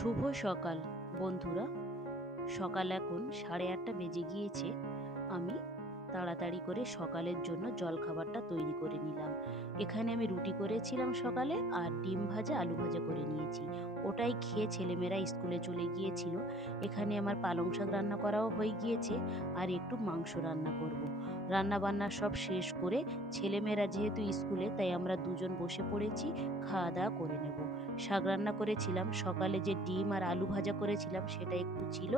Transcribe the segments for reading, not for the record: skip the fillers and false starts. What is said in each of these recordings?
শুভ সকাল বন্ধুরা। সকাল এখন 8:30 বেজে গিয়েছে। আমি তাড়াতাড়ি করে সকালের জন্য জলখাবারটা তৈরি করে নিলাম। এখানে আমি রুটি করেছিলাম সকালে, আর ডিম ভাজা আলু ভাজা করে নিয়েছি। ওটাই খেয়ে ছেলেমেয়েরা স্কুলে চলে গিয়েছিল। এখানে আমার পালং শাক রান্না করাও হয়ে গিয়েছে, আর একটু মাংস রান্না করব। রান্না বান্না সব শেষ করে ছেলেমেয়েরা যেহেতু স্কুলে, তাই আমরা দুজন বসে পড়েছি, খাওয়া দাওয়া করে নেব। শাক রান্না করেছিলাম সকালে, যে ডিম আর আলু ভাজা করেছিলাম সেটা একটু ছিল,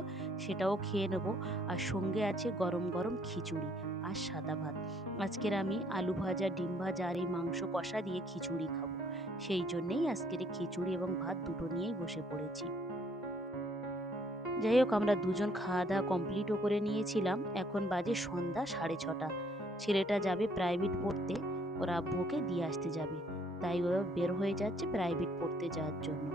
সেটাও খেয়ে নেব। আর সঙ্গে আছে গরম গরম খিচুড়ি আর সাদা ভাত। আজকের আমি আলু ভাজা, ডিম ভাজা আর এই মাংস কষা দিয়ে খিচুড়ি খাবো। সেই জন্যেই আজকের এই খিচুড়ি এবং ভাত দুটো নিয়েই বসে পড়েছি। যাই হোক, আমরা দুজন খাওয়া দাওয়া কমপ্লিটও করে নিয়েছিলাম। এখন বাজে সন্ধ্যা 6:30। ছেলেটা যাবে প্রাইভেট পড়তে, ওর আব্বুকে দিয়ে আসতে যাবে, তাই ওরা বের হয়ে যাচ্ছে প্রাইভেট পড়তে যাওয়ার জন্য।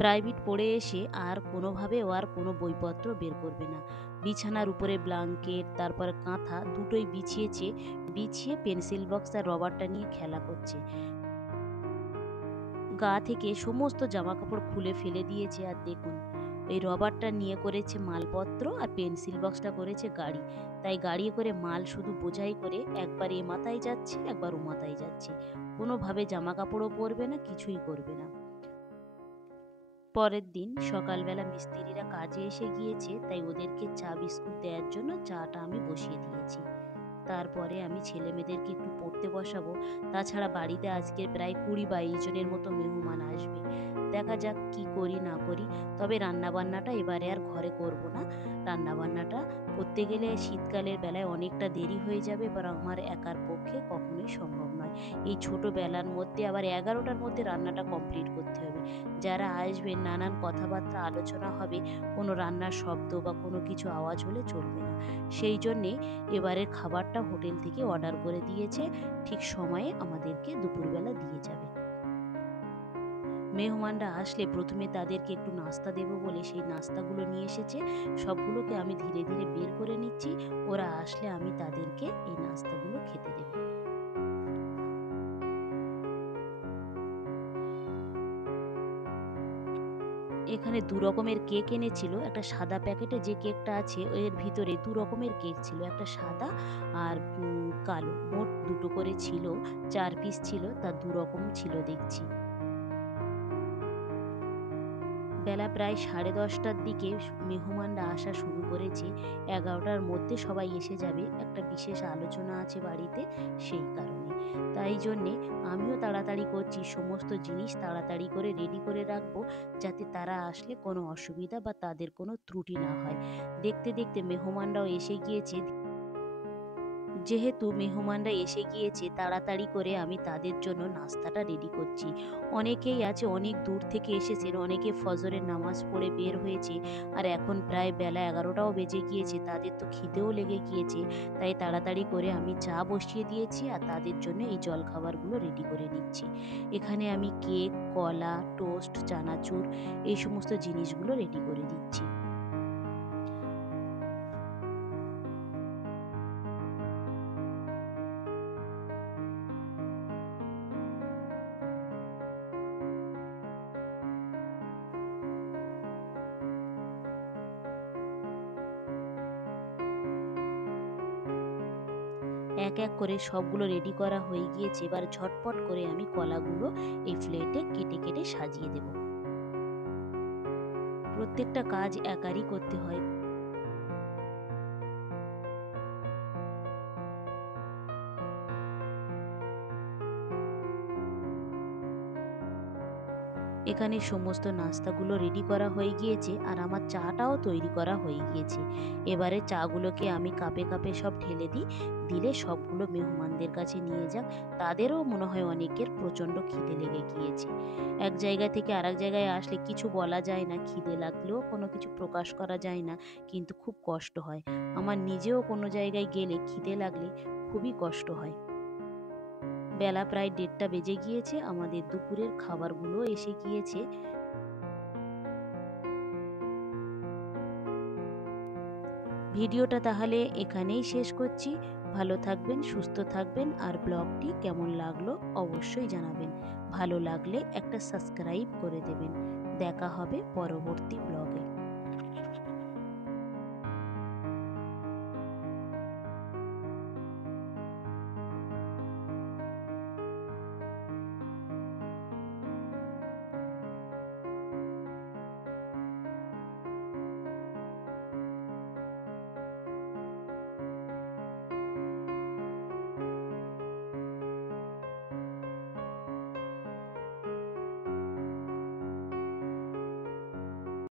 প্রাইভেট পড়ে এসে আর কোনোভাবে ও আর কোনো বইপত্র বের করবে না। বিছানার উপরে ব্ল্যাঙ্কেট, তারপর কাঁথা দুটোই বিছিয়েছে, বিছিয়ে পেন্সিল বক্স আর রবারটা নিয়ে খেলা করছে। গা থেকে সমস্ত জামা কাপড় খুলে ফেলে দিয়েছে। আর দেখুন, এই রবারটা নিয়ে করেছে মালপত্র, আর পেন্সিল বক্সটা করেছে গাড়ি। তাই গাড়ি করে মাল শুধু বোঝাই করে একবার এ মাথায় যাচ্ছে, একবার ও মাথায় যাচ্ছে। কোনোভাবে জামা কাপড়ও পরবে না, কিছুই করবে না। পরের দিন সকালবেলা মিস্ত্রিরা কাজে এসে গিয়েছে, তাই ওদেরকে চা বিস্কুট দেওয়ার জন্য চাটা আমি বসিয়ে দিয়েছি। তারপরে আমি ছেলেমেয়েদেরকে একটু পড়তে বসাবো। তাছাড়া বাড়িতে আজকে প্রায় 20-22 জনের মতো মেহমান আসবে। দেখা যাক কি করি না করি। তবে রান্নাবান্নাটা এবারে আর ঘরে করব না। রান্নাবান্নাটা করতে গেলে শীতকালের বেলায় অনেকটা দেরি হয়ে যাবে, এবার আমার একার পক্ষে কখনোই সম্ভব নয়। এই ছোট বেলার মধ্যে আবার 11টার মধ্যে রান্নাটা কমপ্লিট করতে হবে। যারা আসবেন নানান কথাবার্তা আলোচনা হবে, কোনো রান্নার শব্দ বা কোনো কিছু আওয়াজ হলে চলবে না। সেই জন্যে এবারের খাবারটা হোটেল থেকে অর্ডার করে দিয়েছে, ঠিক সময়ে আমাদেরকে দুপুরবেলা দিয়ে যাবে। মেহমানরা আসলে প্রথমে তাদেরকে একটু নাস্তা দেবো বলে সেই নাস্তাগুলো নিয়ে এসেছে। সবগুলোকে আমি ধীরে ধীরে বের করে নিচ্ছি। ওরা আসলে আমি তাদেরকে এই নাস্তাগুলো খেতে দেবো। এখানে দু রকমের কেক এনেছিল। একটা সাদা প্যাকেটে যে কেকটা আছে, এর ভিতরে দু রকমের কেক ছিল, একটা সাদা আর কালো। মোট দুটো করে ছিল, 4 পিস ছিল, তা দু রকম ছিল দেখছি। বেলা প্রায় 10:30টার দিকে মেহমানরা আসা শুরু করেছে। 11টার মধ্যে সবাই এসে যাবে, একটা বিশেষ আলোচনা আছে বাড়িতে, সেই কারণে। তাই জন্যে আমিও তাড়াতাড়ি করছি, সমস্ত জিনিস তাড়াতাড়ি করে রেডি করে রাখবো, যাতে তারা আসলে কোনো অসুবিধা বা তাদের কোনো ত্রুটি না হয়। দেখতে দেখতে মেহমানরাও এসে গিয়েছে। যেহেতু মেহমানরা এসে গিয়েছে, তাড়াতাড়ি করে আমি তাদের জন্য নাস্তাটা রেডি করছি। অনেকেই আছে অনেক দূর থেকে এসেছেন, অনেকে ফজরের নামাজ পড়ে বের হয়েছে, আর এখন প্রায় বেলা 11টাও বেজে গিয়েছে, তাদের তো খিদেও লেগে গিয়েছে। তাই তাড়াতাড়ি করে আমি চা বসিয়ে দিয়েছি, আর তাদের জন্য এই জলখাবারগুলো রেডি করে নিচ্ছি। এখানে আমি কেক, কলা, টোস্ট, চানাচুর এই সমস্ত জিনিসগুলো রেডি করে দিচ্ছি। এক এক করে সবগুলো রেডি করা হয়ে গিয়েছে। এবার ঝটপট করে আমি কলাগুলো এই প্লেটে কেটে কেটে সাজিয়ে দেব। প্রত্যেকটা কাজ একারই করতে হয়। এখানে সমস্ত নাস্তাগুলো রেডি করা হয়ে গিয়েছে, আর আমার চাটাও তৈরি করা হয়ে গিয়েছে। এবারে চাগুলোকে আমি কাপে কাপে সব ঢেলে দিই, দিলে সবগুলো মেহমানদের কাছে নিয়ে যাক। তাদেরও মনে হয় অনেকের প্রচণ্ড খিদে লেগে গিয়েছে। এক জায়গা থেকে আরেক জায়গায় আসলে কিছু বলা যায় না, খিদে লাগলেও কোনো কিছু প্রকাশ করা যায় না, কিন্তু খুব কষ্ট হয়। আমার নিজেও কোনো জায়গায় গেলে খিদে লাগলে খুবই কষ্ট হয়। বেলা প্রায় 1:30 বেজে গিয়েছে, আমাদের দুপুরের খাবারগুলো এসে গিয়েছে। ভিডিওটা তাহলে এখানেই শেষ করছি। ভালো থাকবেন, সুস্থ থাকবেন, আর ব্লগটি কেমন লাগলো অবশ্যই জানাবেন। ভালো লাগলে একটা সাবস্ক্রাইব করে দেবেন। দেখা হবে পরবর্তী ব্লগে।